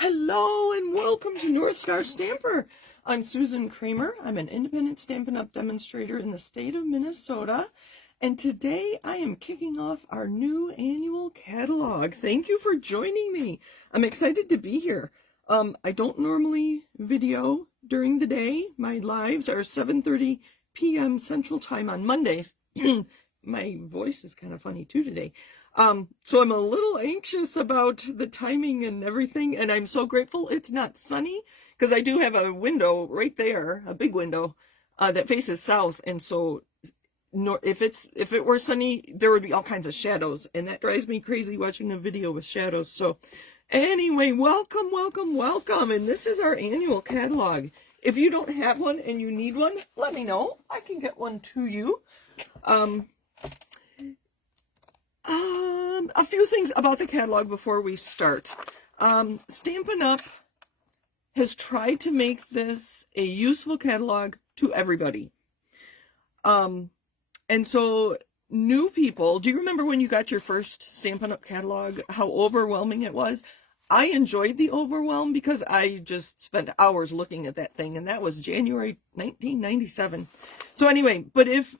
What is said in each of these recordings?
Hello and welcome to North Star Stamper. I'm Susan Kramer. I'm an independent Stampin' Up! Demonstrator in the state of Minnesota. And today I am kicking off our new annual catalog. Thank you for joining me. I'm excited to be here. I don't normally video during the day. My lives are 7:30 p.m. Central Time on Mondays. My voice is kind of funny too today. So I'm a little anxious about the timing and everything, and I'm so grateful it's not sunny, because I do have a window right there, a big window, that faces south, and so if it were sunny, there would be all kinds of shadows, and that drives me crazy watching a video with shadows. So anyway, welcome, welcome, welcome, and this is our annual catalog. If you don't have one and you need one, let me know. I can get one to you. A few things about the catalog before we start. Stampin' Up! Has tried to make this a useful catalog to everybody. And so new people, do you remember when you got your first Stampin' Up! Catalog, how overwhelming it was? I enjoyed the overwhelm because I just spent hours looking at that thing, and that was January 1997. So anyway, but if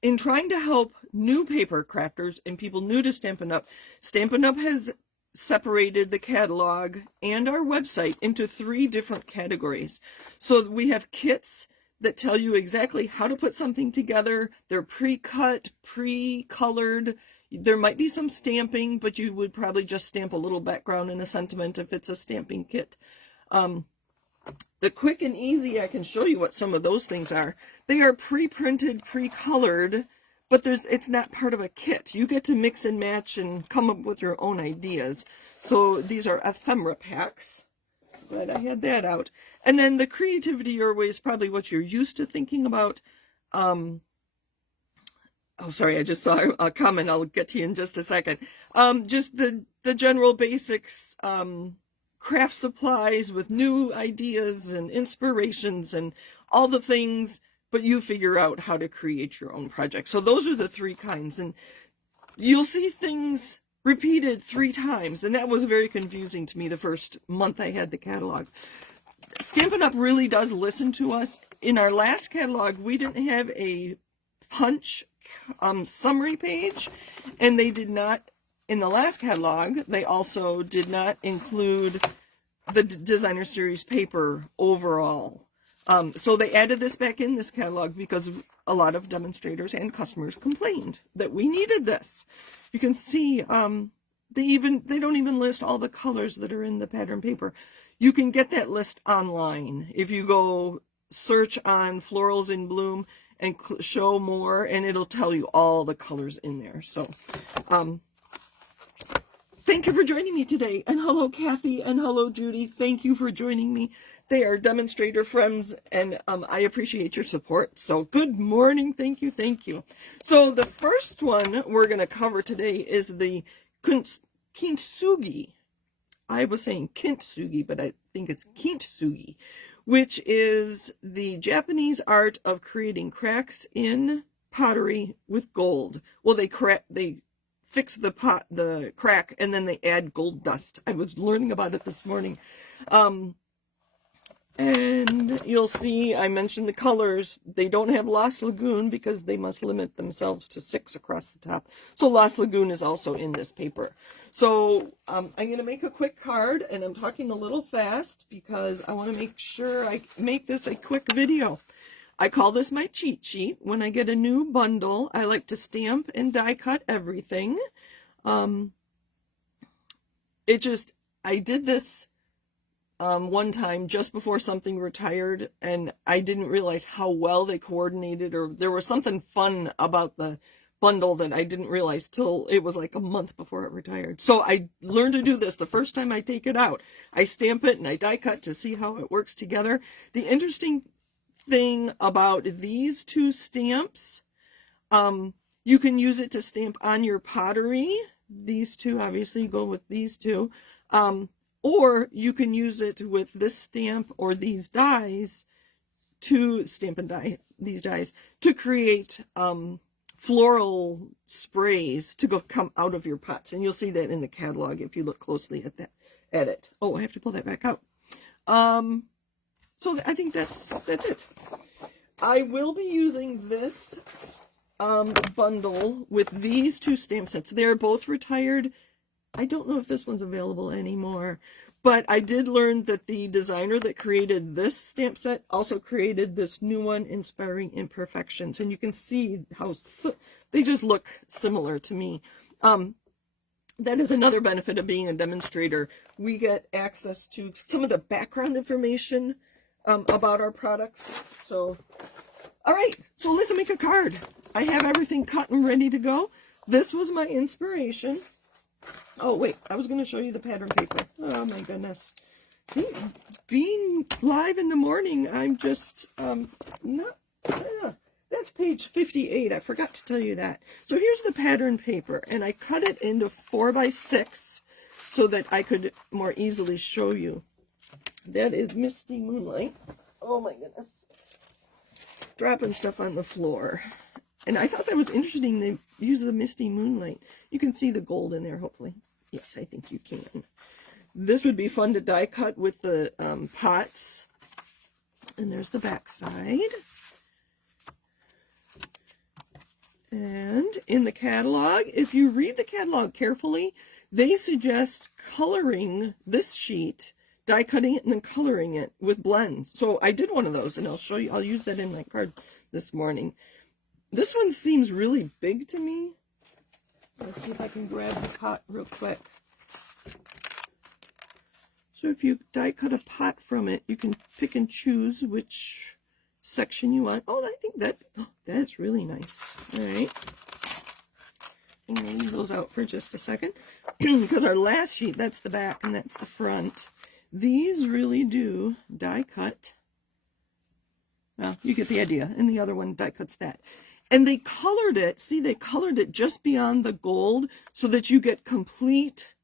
in trying to help new paper crafters and people new to Stampin' Up! Stampin' Up! Has separated the catalog and our website into 3 different categories. So we have kits that tell you exactly how to put something together. They're pre-cut, pre-colored. There might be some stamping, but you would probably just stamp a little background and a sentiment if it's a stamping kit. The quick and easy, I can show you what some of those things are. They are pre-printed, pre-colored, but it's not part of a kit. You get to mix and match and come up with your own ideas. So these are ephemera packs. Glad I had that out. And then the creativity your way is probably what you're used to thinking about. Oh, sorry, I just saw a comment. I'll get to you in just a second. Just the general basics, craft supplies with new ideas and inspirations and all the things, but you figure out how to create your own project. So those are the 3 kinds, and you'll see things repeated 3 times, and that was very confusing to me the first month I had the catalog. Stampin' Up! Really does listen to us. In our last catalog, we didn't have a punch summary page, and they did not, in the last catalog, they also did not include the designer series paper overall. So they added this back in this catalog because a lot of demonstrators and customers complained that we needed this. You can see they don't even list all the colors that are in the pattern paper. You can get that list online if you go search on Florals in Bloom and show more, and it'll tell you all the colors in there. So thank you for joining me today. And hello, Kathy, and hello, Judy. Thank you for joining me. They are demonstrator friends, and I appreciate your support. So good morning. Thank you. Thank you. So the first one we're going to cover today is the Kintsugi. I was saying Kintsugi, but I think it's Kintsugi, which is the Japanese art of creating cracks in pottery with gold. Well, they fix the crack, and then they add gold dust. I was learning about it this morning. And you'll see I mentioned the colors. They don't have Lost Lagoon because they must limit themselves to 6 across the top. So Lost Lagoon is also in this paper. So I'm going to make a quick card, and I'm talking a little fast because I want to make sure I make this a quick video. I call this my cheat sheet. When I get a new bundle, I like to stamp and die cut everything. I did this one time just before something retired, and I didn't realize how well they coordinated, or there was something fun about the bundle that I didn't realize till it was like a month before it retired. So I learned to do this the first time I take it out. I stamp it and I die cut to see how it works together. The interesting thing about these 2 stamps, you can use it to stamp on your pottery. These 2 obviously go with these 2. Or you can use it with this stamp or these dies to stamp and die these dies to create floral sprays to come out of your pots. And you'll see that in the catalog if you look closely at it. Oh, I have to pull that back out. So I think that's it. I will be using this bundle with these two stamp sets. They're both retired. I don't know if this one's available anymore, but I did learn that the designer that created this stamp set also created this new one, Inspiring Imperfections, and you can see how they just look similar to me. That is another benefit of being a demonstrator. We get access to some of the background information about our products. So, all right, so let's make a card. I have everything cut and ready to go. This was my inspiration. Oh, wait, I was going to show you the pattern paper. Oh, my goodness. See, being live in the morning, I'm just not... that's page 58. I forgot to tell you that. So here's the pattern paper, and I cut it into 4x6 so that I could more easily show you. That is Misty Moonlight. Oh, my goodness. Dropping stuff on the floor. And I thought that was interesting. They use the Misty Moonlight. You can see the gold in there, hopefully. Yes, I think you can. This would be fun to die cut with the pots. And there's the back side. And in the catalog, if you read the catalog carefully, they suggest coloring this sheet, die cutting it and then coloring it with blends. So I did one of those, and I'll show you. I'll use that in my card this morning. This one seems really big to me. Let's see if I can grab the pot real quick. So if you die cut a pot from it, you can pick and choose which section you want. Oh, I think that's really nice. All right. I'm going to leave those out for just a second because our last sheet, that's the back and that's the front. These really do die cut. Well, you get the idea. And the other one die cuts that. And they colored it, see, they colored it just beyond the gold so that you get complete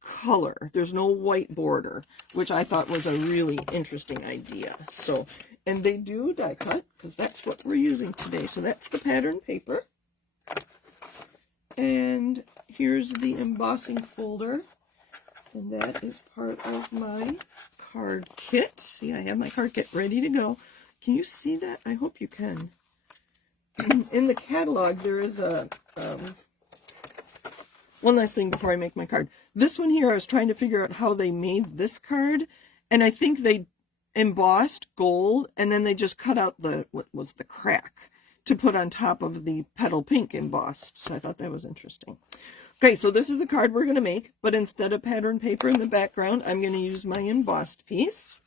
color. There's no white border, which I thought was a really interesting idea. So, and they do die cut because that's what we're using today. So that's the pattern paper. And here's the embossing folder. And that is part of my card kit. See, I have my card kit ready to go. Can you see that? I hope you can. In the catalog, there is a, one last thing before I make my card. This one here, I was trying to figure out how they made this card, and I think they embossed gold, and then they just cut out what was the crack to put on top of the petal pink embossed. So I thought that was interesting. Okay, so this is the card we're going to make, but instead of pattern paper in the background, I'm going to use my embossed piece.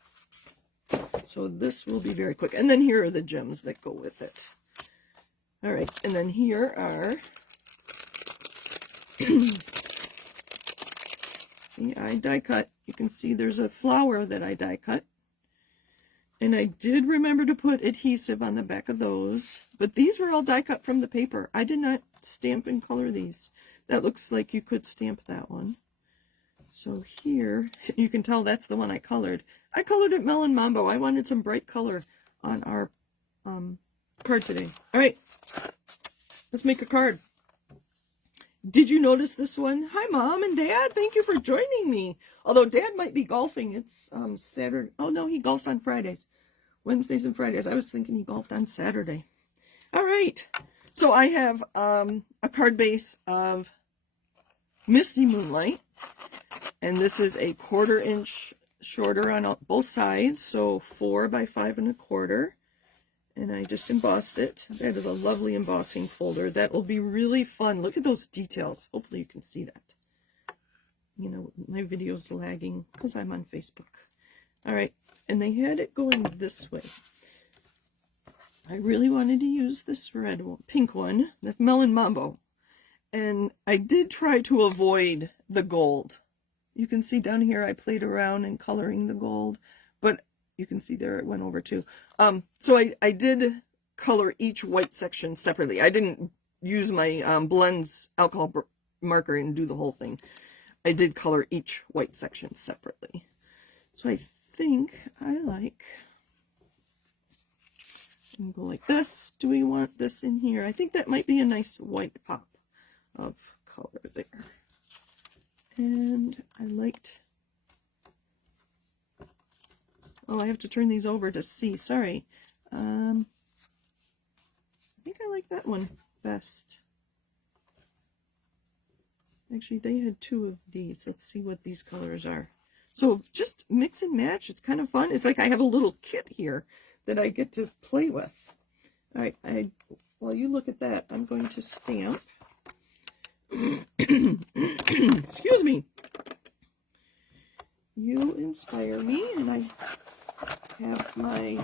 So this will be very quick. And then here are the gems that go with it. All right, and then here are, see, I die cut. You can see there's a flower that I die cut. And I did remember to put adhesive on the back of those, but these were all die cut from the paper. I did not stamp and color these. That looks like you could stamp that one. So here, you can tell that's the one I colored. I colored it Melon Mambo. I wanted some bright color on our card today. All right, let's make a card. Did you notice this one? Hi, Mom and Dad. Thank you for joining me. Although Dad might be golfing. It's Saturday. Oh, no, he golfs on Fridays. Wednesdays and Fridays. I was thinking he golfed on Saturday. All right. So I have a card base of Misty Moonlight. And this is a 1/4 inch shorter on both sides. So 4 by 5 1/4. And I just embossed it. That is a lovely embossing folder. That will be really fun. Look at those details. Hopefully you can see that. You know, my video's lagging because I'm on Facebook. All right. And they had it going this way. I really wanted to use this red one, pink one. That's Melon Mambo. And I did try to avoid the gold. You can see down here I played around in coloring the gold. But you can see there it went over too. So I did color each white section separately. I didn't use my blends alcohol marker and do the whole thing. I did color each white section separately. So I think I like And go like this. Do we want this in here? I think that might be a nice white pop of color there. And I liked, oh, I have to turn these over to see, sorry. I think I like that one best. Actually, they had two of these. Let's see what these colors are. So just mix and match. It's kind of fun. It's like I have a little kit here that I get to play with. All right, while you look at that, I'm going to stamp. Excuse me. You inspire me, and I have my,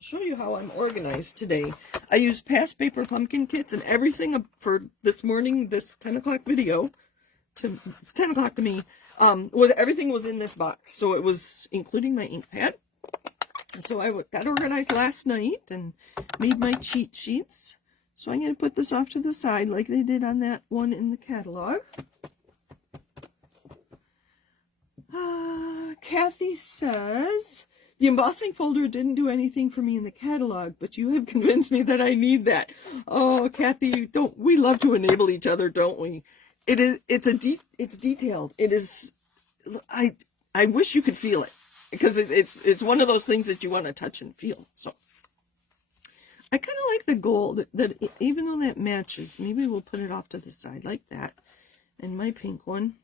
show you how I'm organized today. I used past paper pumpkin kits and everything for this morning, this 10 o'clock video, it's 10 o'clock to me, everything was in this box. So it was including my ink pad. So I got organized last night and made my cheat sheets. So I'm going to put this off to the side like they did on that one in the catalog. Kathy says, the embossing folder didn't do anything for me in the catalog, but you have convinced me that I need that. Oh, Kathy, we love to enable each other, don't we? It's detailed. It is, I wish you could feel it, because it's one of those things that you want to touch and feel. So I kind of like the gold, that even though that matches, maybe we'll put it off to the side like that. And my pink one.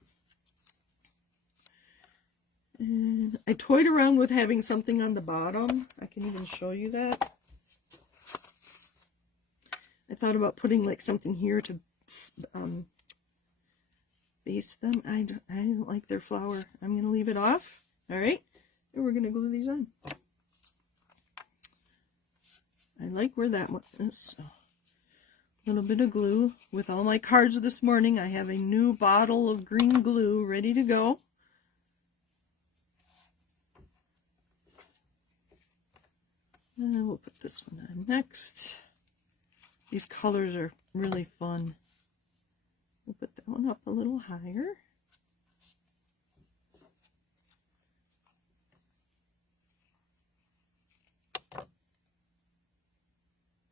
And I toyed around with having something on the bottom. I can even show you that. I thought about putting like something here to base them. I don't like their flower. I'm going to leave it off. All right. And we're going to glue these on. I like where that one is. So, a little bit of glue. With all my cards this morning, I have a new bottle of green glue ready to go. And we'll put this one on next. These colors are really fun. We'll put that one up a little higher.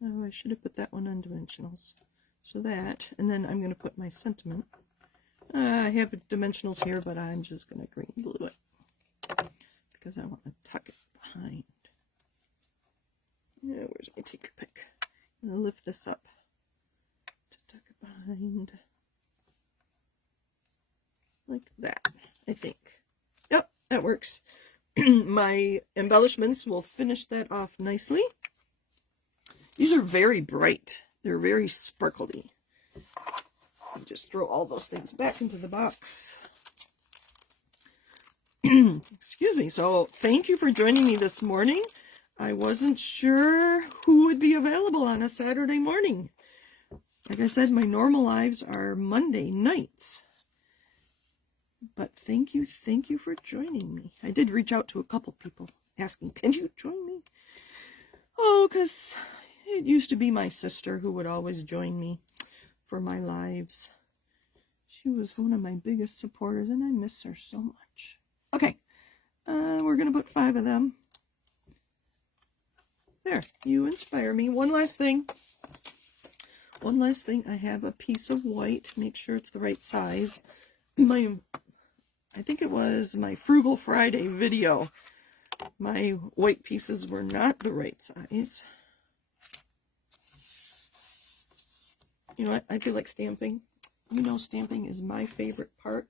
Oh, I should have put that one on dimensionals. So that, and then I'm going to put my sentiment. I have dimensionals here, but I'm just going to green glue it because I want to tuck it behind. Yeah, where's my take your pick? I'm going to lift this up to tuck it behind. Like that, I think. Yep, that works. My embellishments will finish that off nicely. These are very bright. They're very sparkly. And just throw all those things back into the box. Excuse me. So thank you for joining me this morning. I wasn't sure who would be available on a Saturday morning. Like I said, my normal lives are Monday nights. But thank you for joining me. I did reach out to a couple people asking, can you join me? Oh, because it used to be my sister who would always join me for my lives. She was one of my biggest supporters, and I miss her so much. Okay, we're going to put 5 of them. There, you inspire me. One last thing. I have a piece of white. Make sure it's the right size. I think it was my Frugal Friday video. My white pieces were not the right size. You know what? I feel like stamping. You know, stamping is my favorite part.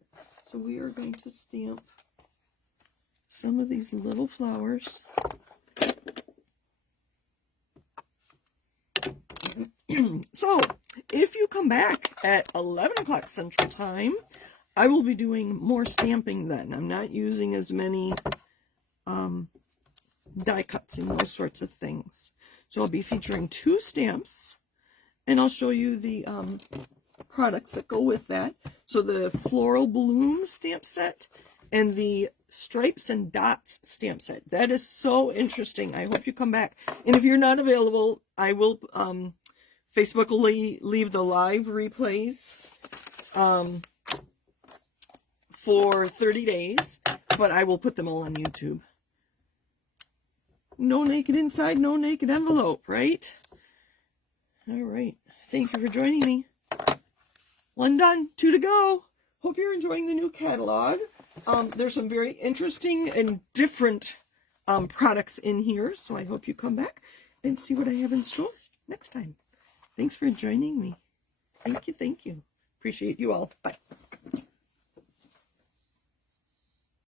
So we are going to stamp some of these little flowers. So, if you come back at 11 o'clock Central Time, I will be doing more stamping then. I'm not using as many die cuts and those sorts of things. So I'll be featuring 2 stamps, and I'll show you the products that go with that. So the Floral Bloom stamp set and the Stripes and Dots stamp set. That is so interesting. I hope you come back. And if you're not available, I will... Facebook will leave the live replays for 30 days, but I will put them all on YouTube. No naked inside, no naked envelope, right? All right. Thank you for joining me. 1 done, 2 to go. Hope you're enjoying the new catalog. There's some very interesting and different products in here, so I hope you come back and see what I have in store next time. Thanks for joining me. Thank you, thank you. Appreciate you all. Bye.